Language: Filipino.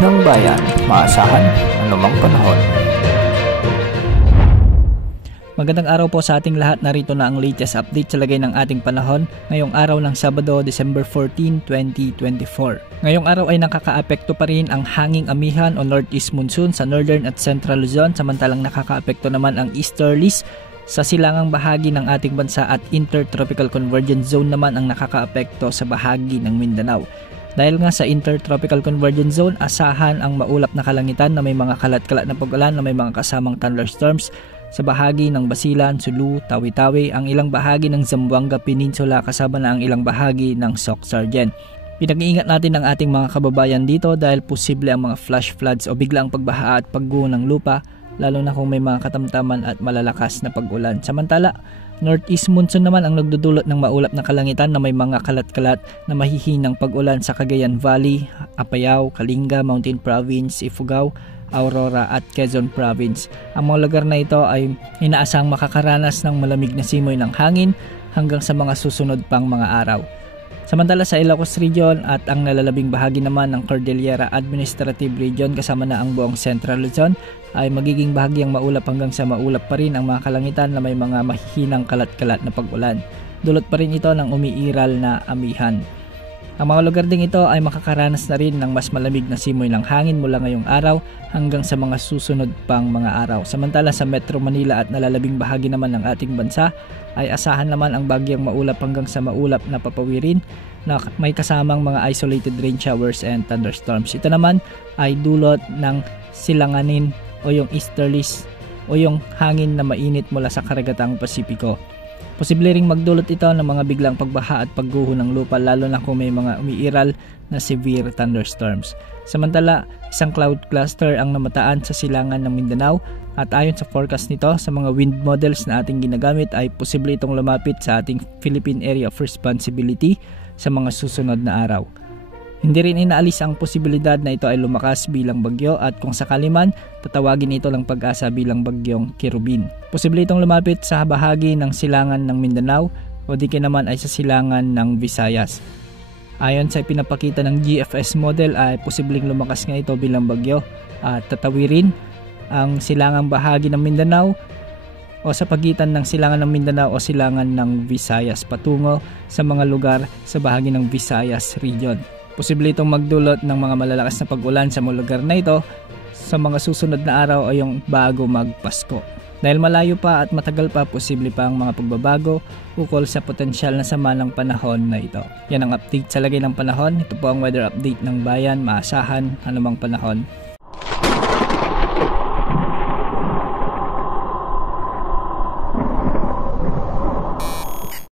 ng bayan, maasahan anumang panahon. Magandang araw po sa ating lahat. Narito na ang latest update sa lagay ng ating panahon ngayong araw ng Sabado, December 14, 2024. Ngayong araw ay nakakaapekto pa rin ang hanging amihan o northeast monsoon sa northern at central Luzon, samantalang nakakaapekto naman ang easterlies sa silangang bahagi ng ating bansa at intertropical convergence zone naman ang nakakaapekto sa bahagi ng Mindanao. Dahil nga sa intertropical convergence zone, asahan ang maulap na kalangitan na may mga kalat-kalat na pag-ulan na may mga kasamang thunderstorms sa bahagi ng Basilan, Sulu, Tawi-Tawi, ang ilang bahagi ng Zamboanga Peninsula kasama na ang ilang bahagi ng Soc-Sargen. Pinag-iingat natin ang ating mga kababayan dito dahil posible ang mga flash floods o biglaang pagbaha at pagguho ng lupa, lalo na kung may mga katamtaman at malalakas na pag-ulan. Samantala, northeast monsoon naman ang nagdudulot ng maulap na kalangitan na may mga kalat-kalat na mahihinang pag-ulan sa Cagayan Valley, Apayao, Kalinga, Mountain Province, Ifugao, Aurora at Quezon Province. Ang mga lugar na ito ay inaasang makakaranas ng malamig na simoy ng hangin hanggang sa mga susunod pang mga araw. Samantala sa Ilocos Region at ang nalalabing bahagi naman ng Cordillera Administrative Region kasama na ang buong Central Luzon ay magiging bahagyang maulap hanggang sa maulap pa rin ang mga kalangitan na may mga mahihinang kalat-kalat na pag-ulan. Dulot pa rin ito ng umiiral na amihan. Ang mga lugar ding ito ay makakaranas na rin ng mas malamig na simoy ng hangin mula ngayong araw hanggang sa mga susunod pang mga araw. Samantala sa Metro Manila at nalalabing bahagi naman ng ating bansa ay asahan naman ang bagyang maulap hanggang sa maulap na papawirin na may kasamang mga isolated rain showers and thunderstorms. Ito naman ay dulot ng silanganin o yung easterlies o yung hangin na mainit mula sa karagatang Pasipiko. Posible ring magdulot ito ng mga biglang pagbaha at pagguho ng lupa lalo na kung may mga umiiral na severe thunderstorms. Samantala, isang cloud cluster ang namataan sa silangan ng Mindanao at ayon sa forecast nito sa mga wind models na ating ginagamit ay posible itong lumapit sa ating Philippine Area of Responsibility sa mga susunod na araw. Hindi rin inaalis ang posibilidad na ito ay lumakas bilang bagyo at kung sakali man, tatawagin ito ng Pag-asa bilang bagyong Kirubin. Posible itong lumapit sa bahagi ng silangan ng Mindanao o di kaya naman ay sa silangan ng Visayas. Ayon sa pinapakita ng GFS model ay posibleng lumakas nga ito bilang bagyo at tatawirin ang silangang bahagi ng Mindanao o sa pagitan ng silangan ng Mindanao o silangan ng Visayas patungo sa mga lugar sa bahagi ng Visayas region. Posible itong magdulot ng mga malalakas na pag-ulan sa mga lugar na ito sa mga susunod na araw o yung bago magpasko. Dahil malayo pa at matagal pa, posible pa ang mga pagbabago ukol sa potensyal na sama ng panahon na ito. Yan ang update sa lagay ng panahon. Ito po ang weather update ng bayan, maasahan anumang panahon.